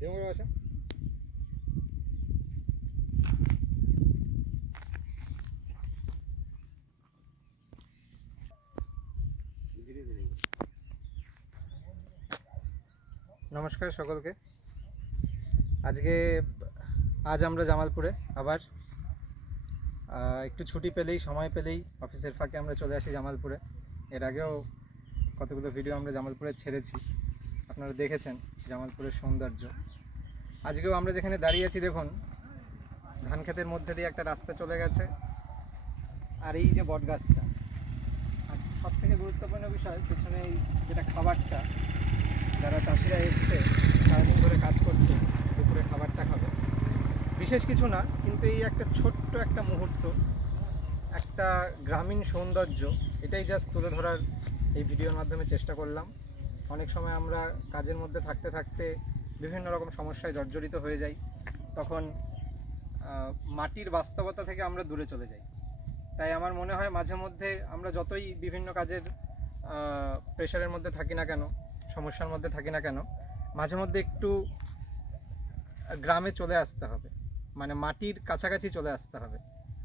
দেমরে আসা নমস্কার সকলকে। আজ আমরা জামালপুরে আবার একটু ছুটি পেলেই সময় পেলেই অফিসের ফাঁকে আমরা চলে আসি জামালপুরে। এর আগেও কতগুলো ভিডিও আমরা জামালপুরে ছেড়েছি, আপনারা দেখেছেন জামালপুরের সৌন্দর্য। আজকেও আমরা যেখানে দাঁড়িয়ে আছি দেখুন, ধান ক্ষেতের মধ্যে দিয়ে একটা রাস্তা চলে গেছে, আর এই যে বট গাছটা। আর সব থেকে গুরুত্বপূর্ণ বিষয়, পেছনে এই যেটা খাবারটা, যারা চাষিরা এসছে সারাদিন ধরে কাজ করছে, দুপুরে খাবারটা খাবে। বিশেষ কিছু না, কিন্তু এই একটা ছোট্ট একটা মুহূর্ত, একটা গ্রামীণ সৌন্দর্য, এটাই জাস্ট তুলে ধরার এই ভিডিওর মাধ্যমে চেষ্টা করলাম। অনেক সময় আমরা কাজের মধ্যে থাকতে থাকতে বিভিন্ন রকম সমস্যায় জর্জরিত হয়ে যাই, তখন মাটির বাস্তবতা থেকে আমরা দূরে চলে যাই। তাই আমার মনে হয় মাঝে মধ্যে আমরা যতই বিভিন্ন কাজের প্রেশারের মধ্যে থাকি না কেন, সমস্যার মধ্যে থাকি না কেন, মাঝে মধ্যে একটু গ্রামে চলে আসতে হবে, মানে মাটির কাছাকাছি চলে আসতে হবে।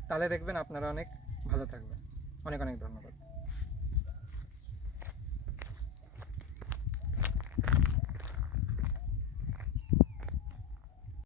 তাহলে দেখবেন আপনারা অনেক ভালো থাকবেন। অনেক অনেক ধন্যবাদ।